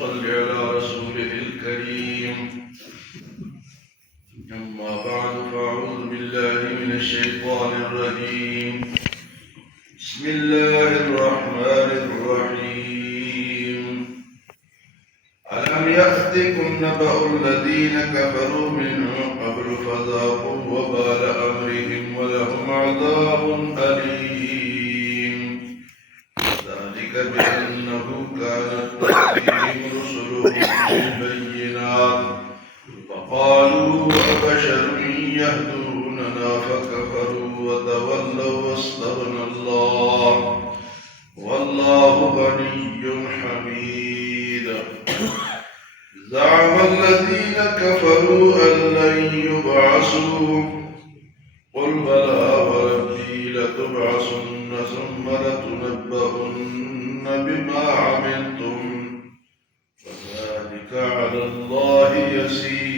صل على رسوله الكريم. أما بعد فأعوذ بالله من الشيطان الرجيم. بسم الله الرحمن الرحيم. ألم يأتكم نبأ الذين كفروا من قبل فذاقوا وبال أمرهم ولهم عذاب أليم. ذلك بأنه كانت تأتيهم رسلهم بالبينات فقالوا أبشر يهدوننا فكفروا وتولوا واستغنى الله والله غني حميد. زعم الذين كفروا أن لن يبعثوا قل بلى وربي لتبعثن ثم لتنبؤن بما عملتم وذلك على الله يسير.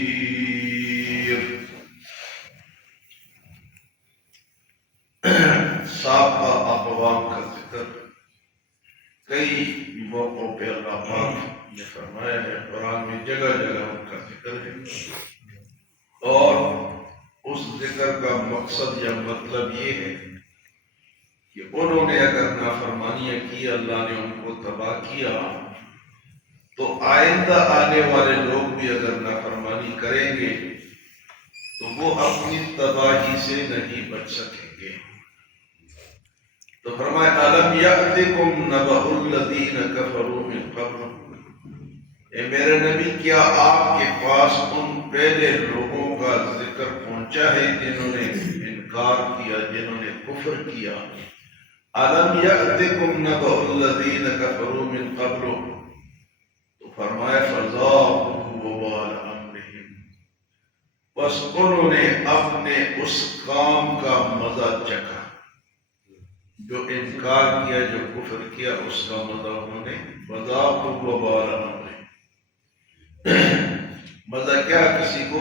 سابقہ اقوام کا ذکر کئی موقعوں پہ اللہ پاک نے فرمایا ہے. قرآن میں جگہ جگہ ان کا ذکر ہے اور اس ذکر کا مقصد یا مطلب یہ ہے کہ انہوں نے اگر نافرمانیاں کی اللہ نے ان کو تباہ کیا تو آئندہ آنے والے لوگ بھی اگر نافرمانی کریں گے تو وہ اپنی تباہی سے نہیں بچ سکیں گے. تو فرمایا الم یأتکم نبأ الذین کفروا من قبل، اے میرے نبی کیا آپ کے پاس ان پہلے لوگوں کا ذکر پہنچا ہے جنہوں نے انکار کیا، جنہوں نے کفر کیا. الم یأتکم نبأ الذین کفروا من قبل، تو فرمایا فذاقوا وبال امرہم، بس انہوں نے اپنے اس کام کا مزہ چکھا. جو انکار کیا، جو کفر کیا، اس کا مزہ انہوں نے فذاقوا وبال امرہم. مزہ کیا؟ کسی کو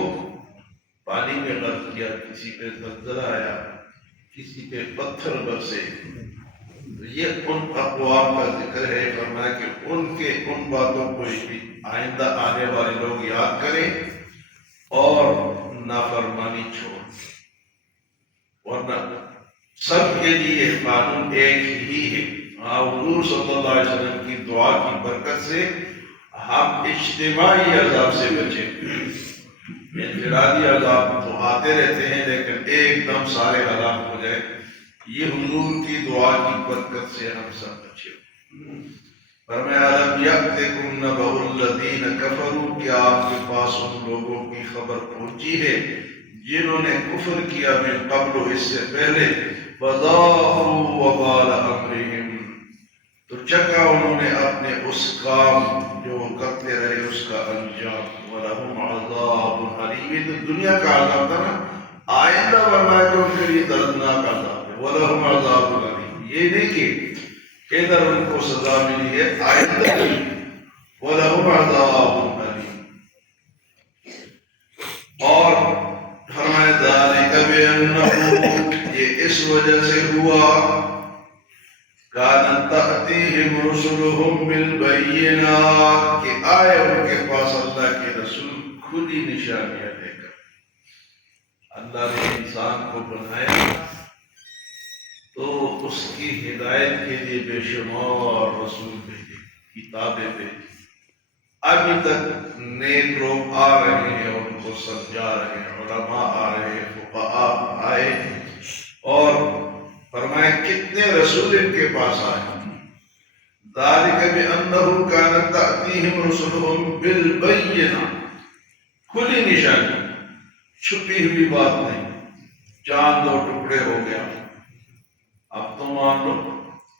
پانی میں غرق کیا، کسی پہ زلزلہ آیا، کسی پہ پتھر برسے. یہ ان اقوام کا ذکر ہے. فرمایا کہ ان کے ان باتوں کو آئندہ آنے والے لوگ یاد کریں اور نافرمانی چھوڑ. ورنہ سب کے لیے قانون ایک ہی ہے. حضور صلی اللہ علیہ وسلم کی دعا کی برکت سے ہم اجتماعی عذاب سے بچیں. انفرادی عذاب تو آتے رہتے ہیں لیکن ایک دم سارے ہلاک ہو جائے. یہ حضور کی دعا کی برکت سے ہم سب بچے. فرمایا الم یأتکم نبأ الذین کفروا، کیا آپ کے پاس ان لوگوں کی خبر پہنچی ہے جنہوں نے کفر کیا من قبل، اس سے پہلے. فذاقوا وبال امرہم، تو چکا انہوں نے اپنے اس کام جو کرتے رہے اس کا انجام. وَلَهُمْ عَذَابٌ أَلِيمٌ، یہ تو دنیا کا عذاب تھا نا. آئندہ فرمایا کہ ان کے لیے دردناک عذاب ہے. وَلَهُمْ عَذَابٌ أَلِيمٌ، یہ نہیں کہ ادھر ان کو سزا ملی ہے، آئندہ نہیں. وَلَهُمْ عَذَابٌ أَلِيمٌ. اور فرمایا ذَلِكَ بِأَنَّهُ، یہ اس وجہ سے ہوا كانت تأتيهم رسلهم بالبينات، کہ آئے ان کے پاس اللہ کے رسول کھلی نشانیاں لے کر. اللہ نے انسان کو بنایا تو اس کی ہدایت کے لیے بے شمار رسول بھیجے، کتابیں بھیجی. ابھی تک نیک لوگ آ رہے ہیں، ان کو سمجھا رہے ہیں، علماء آ رہے ہیں، فقہاء آئے اور فرمائے کتنے رسول ان کے پاس آئے. ذالک بأنہ کانت تأتیہم رسلہم بالبینات، کھلی نشانی، چھپی ہوئی بات نہیں. چاند دو ٹکڑے ہو گیا، اب تو مان لو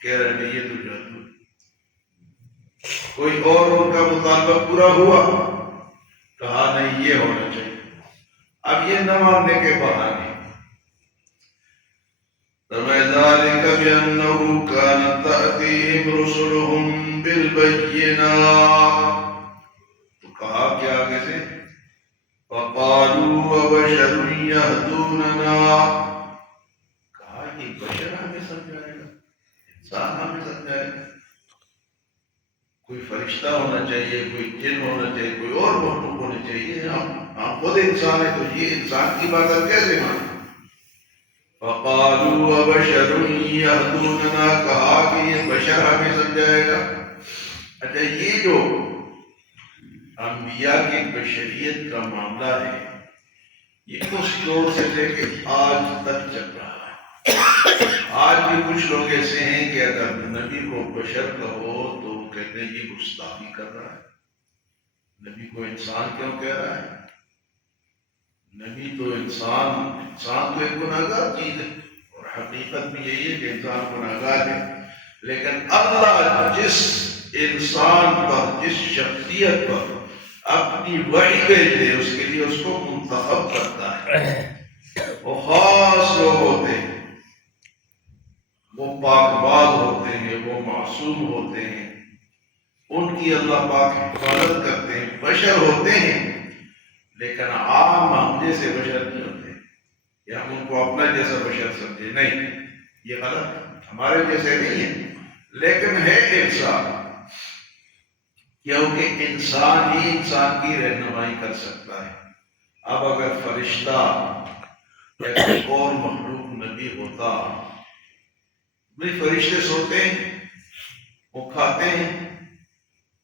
کہہ رہے ہیں یہ تو جادو. کوئی اور ان کا مطالبہ پورا ہوا، کہا نہیں یہ ہونا چاہیے. اب یہ نہ ماننے کے بہانے. ذَلِكَ بِأَنَّهُ كَانَتْ تَأْتِيهِمْ رُسُلُهُم بِالْبَيِّنَاتِ، تو کہا کیا آگے سے فَقَالُوا وَبَشَرٌ يَهْدُونَنَا، کہا یہ بشر ہمیں سمجھائے گا، انسان ہمیں سمجھائے گا. کوئی فرشتہ ہونا چاہیے، کوئی جن ہونا چاہیے، کوئی اور مخلوق ہونی چاہیے. ہم خود انسان ہیں، تو یہ انسان کی بات آپ کیسے مانیں؟ فَقَالُوا وَبَشَرٌ يَهْدُونَنَا، کہا کہ یہ بشر ہمیں سمجھائے گا. اچھا، یہ جو انبیاء کی بشریت کا معاملہ ہے، یہ اس دور سے لے کے آج تک چل رہا ہے. آج بھی کچھ لوگ ایسے ہیں کہ اگر نبی کو بشر کہو تو وہ کہتے ہیں یہ گستاخی کر رہا ہے. نبی کو انسان کیوں کہہ رہا ہے؟ نبی تو انسان تو ایک گناہگار چیز ہے، اور حقیقت بھی یہی ہے کہ انسان گناہگار ہے. لیکن اللہ جس انسان پر، جس شخصیت پر اپنی وحی بھیج دے، اس کے لیے اس کو منتخب کرتا ہے. وہ خاص لوگ ہوتے ہیں، وہ پاک باز ہوتے ہیں، وہ معصوم ہوتے ہیں، ان کی اللہ پاک حفاظت کرتے ہیں. بشر ہوتے ہیں لیکن عام ہم جیسے بشر نہیں ہوتے، یا ہم ان کو اپنا جیسا بشر سمجھے. نہیں، یہ غلط، ہمارے جیسے نہیں ہے، لیکن ہے انسان، کیونکہ انسان ہی انسان کی رہنمائی کر سکتا ہے. اب اگر فرشتہ یا کوئی اور مخلوق نبی ہوتا، بھئی فرشتے سوتے ہیں، وہ کھاتے ہیں،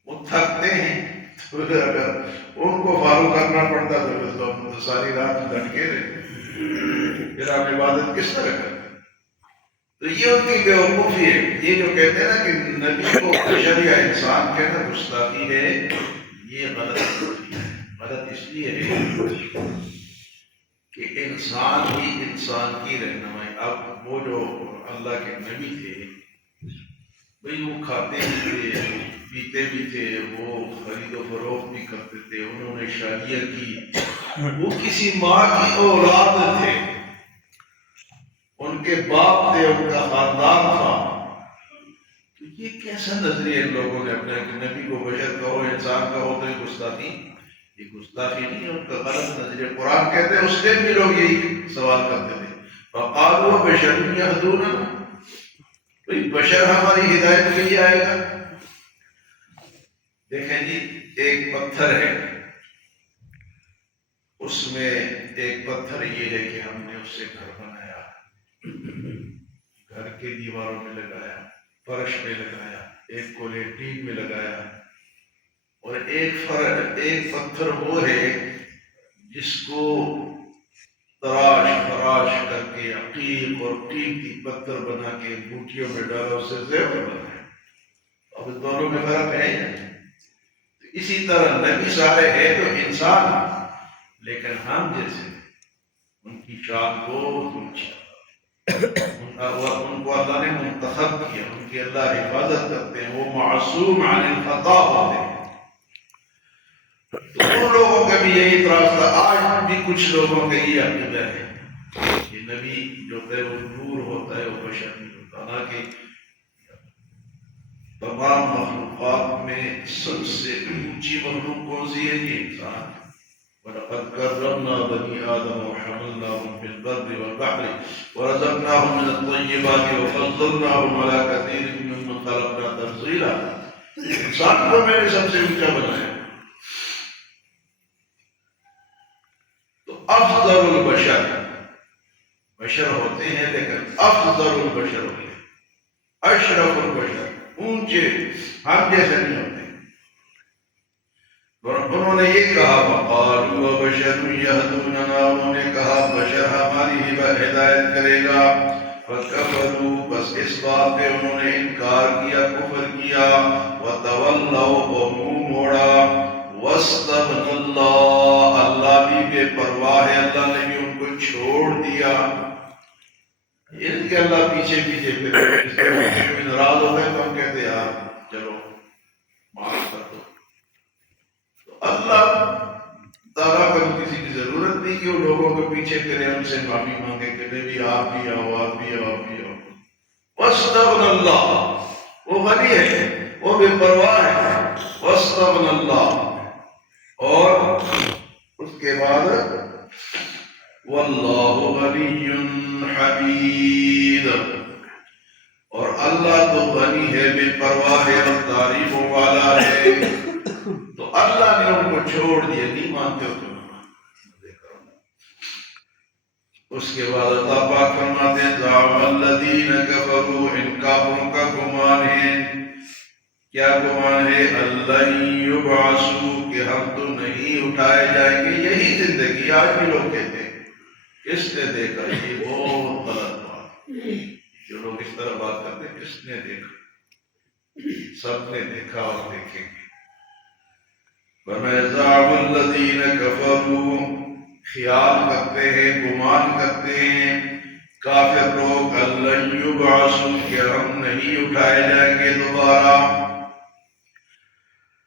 وہ تھکتے ہیں، تو اگر ان کو فالو کرنا پڑتا تو ہم تو ساری رات لٹکے رہتے، پھر آپ عبادت کس طرح کرتے؟ تو یہ ان کی بیوقوفی ہے. یہ جو کہتے ہیں نا کہ نبی کو بشر یا انسان کہنا گستاخی ہے، یہ غلط اس لیے ہے کہ انسان ہی انسان کی رہنمائی. اب وہ جو اللہ کے نبی تھے، بھئی وہ کھاتے بھی تھے، پیتے بھی تھے، وہ خرید و فروخت بھی کرتے تھے، انہوں نے شادیاں کی، وہ کسی ماں کی اولاد تھے، ان کے باپ تھے، ان کا خاندان تھا. تو یہ کیسا نظریہ ان لوگوں نے اپنے نبی کو بشر کہو، انسان کہو تو یہ گستاخی؟ یہ گستاخی نہیں ہے، ان کا غلط نظریہ. قرآن کہتے ہیں اس دن بھی لوگ یہی سوال کرتے تھے، فَقَالُوا بَشَرٌ يَهْدُونَنَا، کوئی بشر ہماری ہدایت کے لیے آئے گا. دیکھیں جی، ایک پتھر ہے، اس میں ایک پتھر یہ ہے کہ ہم نے اس سے گھر بنایا، گھر کے دیواروں میں لگایا، فرش میں لگایا، ایک کو لیٹرین میں لگایا. اور ایک پتھر وہ ہے جس کو تراش فراش کر کے عقیق اور قیمتی پتھر بنا کے بوٹیوں میں ڈالا، اس سے زیور بنایا. اب دونوں میں فرق ہے. اسی طرح نبی سارے ہیں تو انسان، لیکن ہم جیسے ان کی شان کو اونچی، ان کو اللہ نے منتخب کیا، ان کی اللہ حفاظت کرتے ہیں، وہ معصوم عن الخطا ہوتے ہیں. تو ان لوگوں کا بھی یہی اعتراض تھا. آج بھی کچھ لوگوں کا یہ عقیدہ ہے کہ نبی جو ہے وہ نور ہوتا ہے، وہ بشر نہیں ہوتا. حالانکہ تمام مخلوقات میں سب سے اونچی مخلوق کون سی ہے؟ یہ انسان. وَلَقَدْ كَرَّمْنَا بَنِي آدَمَ وَحَمَلْنَاهُمْ فِي الْبَرِّ وَالْبَحْرِ وَرَزَقْنَاهُمْ مِنَ الطَّيِّبَاتِ وَفَضَّلْنَاهُمْ عَلَىٰ كَثِيرٍ مِّمَّنْ خَلَقْنَا تَفْضِيلًا. انسان کو میں نے سب سے اونچا بنایا. تو افضل البشر، بشر ہوتے ہیں لیکن افضل البشر ہوتے ہیں، اشرف البشر، اونچے، ہم جیسے نہیں ہوتے. انہوں نے یہ کہا وَقَالُوا وَبَشَرٌ يَهْدُونَنَا، انہوں نے کہا بشر ہماری ہدایت کرے گا. فَكَفَرُوا، بس اس بات پہ انہوں نے انکار کیا، کفر کیا. وَتَوَلَّوْا، اور منہ موڑا. وَاسْتَغْنَى اللَّهُ، اللہ بھی بے پرواہ ہے، اللہ نے بھی ان کو چھوڑ دیا. ان کے اللہ پیچھے پیچھے پھر اس کے پیچھے ناراض ہوتا ہے تو ہم کہتے ہیں یار چلو معاف کر دو. اللہ تعالیٰ کو کسی کی ضرورت نہیں کہ وہ لوگوں کے پیچھے کرے، ان سے معافی مانگے کہ بھی آپ بھی آؤ، آپ بھی آؤ، آپ بھی آؤ. وَاسْتَغْنَى اللَّهُ، وہ غنی ہے، وہ بے پرواہ ہے. وَاسْتَغْنَى اللَّهُ، اور اس کے بعد وَاللَّهُ غَنِيٌّ حَمِيدٌ، اور اللہ تو غنی ہے، بے پرواہ ہے اور تعریفوں والا ہے. تو اللہ نے ان کو چھوڑ دیا. نہیں مانتے ہو تم؟ اس کے بعد اللہ پاک فرماتے ہیں زعم الذین کفروا، ان کافروں کا گمان ہے. کیا گمان ہے؟ اللہ یبعثوا، کہ ہم تو نہیں اٹھائے جائیں گے. یہی زندگی آج بھی لوگ کہتے ہیں. کس نے دیکھا؟ یہ بہت غلط بات. جو لوگ اس طرح بات کرتے ہیں، کس نے دیکھا؟ سب نے دیکھا اور دیکھیں گے. وَمَا زَعَمَ الَّذِينَ كَفَرُوا، خیال کرتے ہیں، گمان کرتے ہیں کافر لوگ اللہ یبعثوا، کہ ہم نہیں اٹھائے جائیں گے دوبارہ.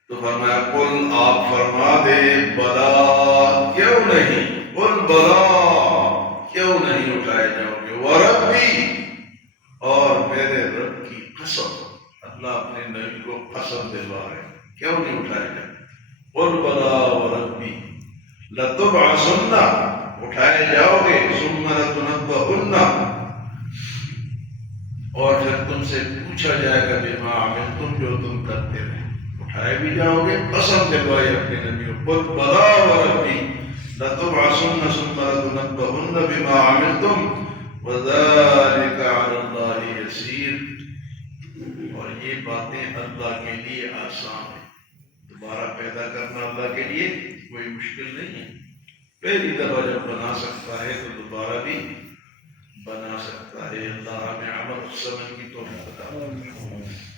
تو فرمایا قل، آپ فرما دے بلا، کیوں نہیں؟ قل بلا، کیوں نہیں اٹھائے جاؤ گے؟ وربی، اور میرے رب کی قسم. اللہ اپنے نبی کو قسم دلوا رہے ہیں، کیوں نہیں اٹھائے جائیں؟ قل بلا وربی لتبعثن، اٹھائے جاؤ گے. ثم لتنبؤن، اور پھر تم سے پوچھا جائے گا بما عملتم، جو تم کرتے رہے. اٹھائے بھی جاؤ گے، قسم دلوائی اپنے نبی کو. قل بلا وربی لتبعثن ثم لتنبؤن بما عملتم وذلك على الله يسير. اور یہ باتیں اللہ کے لیے آسان ہیں. دوبارہ پیدا کرنا اللہ کے لیے کوئی مشکل نہیں ہے. پہلی دفعہ جب بنا سکتا ہے تو دوبارہ بھی بنا سکتا ہے. اللہ ہمیں عمل سمجھ کی توفیق عطا فرمائے.